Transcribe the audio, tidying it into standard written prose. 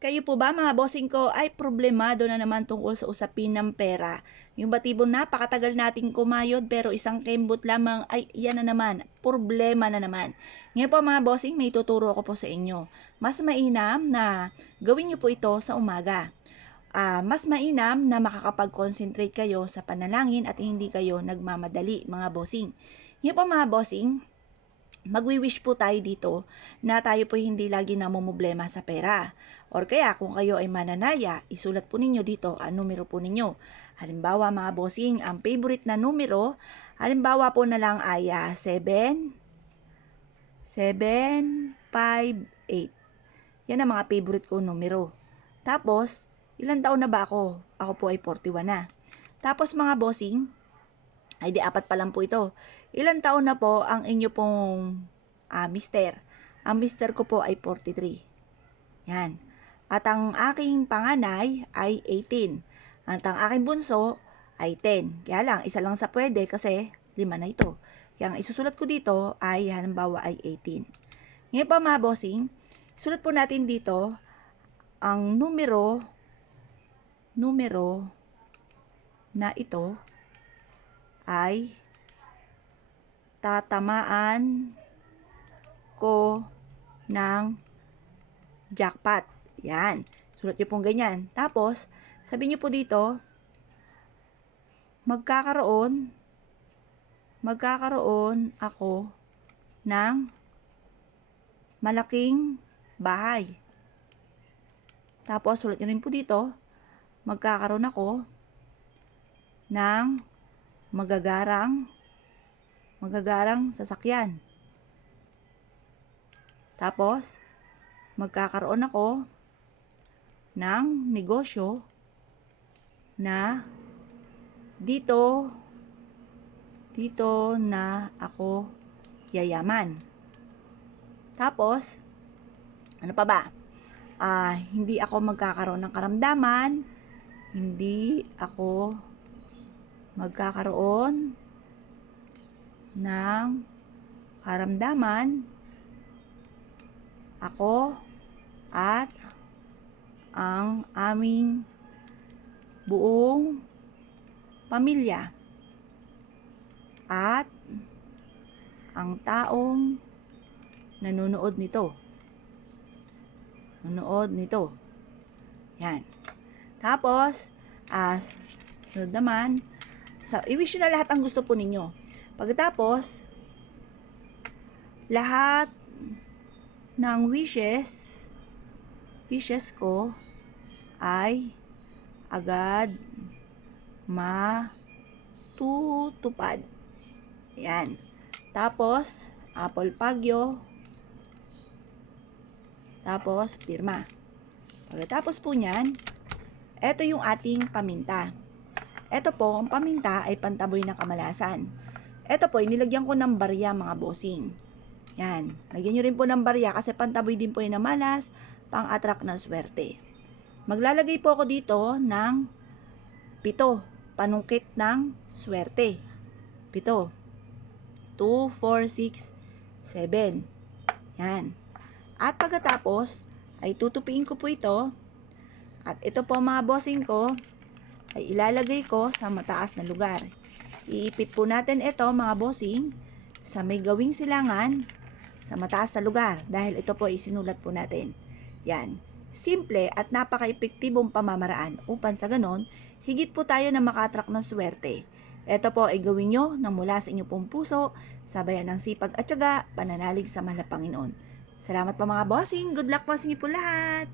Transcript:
Kayo po ba mga bossing ko ay problemado na naman tungkol sa usapin ng pera? Yung batibong napakatagal nating kumayod pero isang kembot lamang ay yan na naman, problema na naman. Ngayon po mga bossing, may tuturo ko po sa inyo. Mas mainam na gawin niyo po ito sa umaga. Mas mainam na makakapag-concentrate kayo sa panalangin at hindi kayo nagmamadali mga bossing. Ngayon po mga bossing, magwi-wish po tayo dito na tayo po hindi lagi namumblema sa pera. Or kaya kung kayo ay mananaya, isulat po ninyo dito ang numero po ninyo. Halimbawa mga bossing, ang favorite na numero, halimbawa po na lang ay 7, 7, 5, 8. Yan ang mga favorite ko numero. Tapos, ilang taon na ba ako? Ako po ay 41 na. Tapos mga bossing, ay di apat pa lang po ito. Ilang taon na po ang inyo pong mister? Ang mister ko po ay 43. Yan. At ang aking panganay ay 18. At ang aking bunso ay 10. Kaya lang, isa lang sa pwede kasi 5 na ito. Kaya ang isusulat ko dito ay halimbawa ay 18. Ngayon pa mga bossing, sulat po natin dito ang numero na ito ay tatamaan ko ng jackpot. Yan. Sulat nyo pong ganyan. Tapos, sabi nyo po dito, magkakaroon ako ng malaking bahay. Tapos, sulat nyo rin po dito, magkakaroon ako ng magagarang sasakyan. Tapos, magkakaroon ako ng negosyo na dito na ako yayaman. Tapos, ano pa ba? Hindi ako magkakaroon ng karamdaman, hindi ako magkakaroon ng karamdaman, ako at ang aming buong pamilya at ang taong nanonood nito. Yan. Tapos, sunod naman, i-wish nyo na lahat ang gusto po ninyo. Pagkatapos, lahat ng wishes ko ay agad matutupad. Yan. Tapos, apple pagyo. Tapos, pirma. Pagkatapos po niyan, ito yung ating paminta. Ito po, ang paminta ay pantaboy na kamalasan. Ito po, inilagyan ko ng barya mga bossing. Yan. Lagyan nyo rin po ng barya kasi pantaboy din po yung namalas, pang-attract ng swerte. Maglalagay po ako dito ng 7, panungkit ng swerte. 7. 2, 4, 6, 7. Yan. At pagkatapos, ay tutupiin ko po ito. At ito po mga bossing ko, ay ilalagay ko sa mataas na lugar. Iipit po natin ito mga bossing sa may gawing silangan sa mataas na lugar dahil ito po isinulat po natin. Yan. Simple at napaka-epektibong pamamaraan upang sa ganon, higit po tayo na maka-attract ng swerte. Ito po ay gawin nyo nang mula sa inyong pong puso, sabayan ng sipag at tiyaga, pananalig sa mahal na Panginoon. Salamat po mga bossing. Good luck po sa inyo po lahat.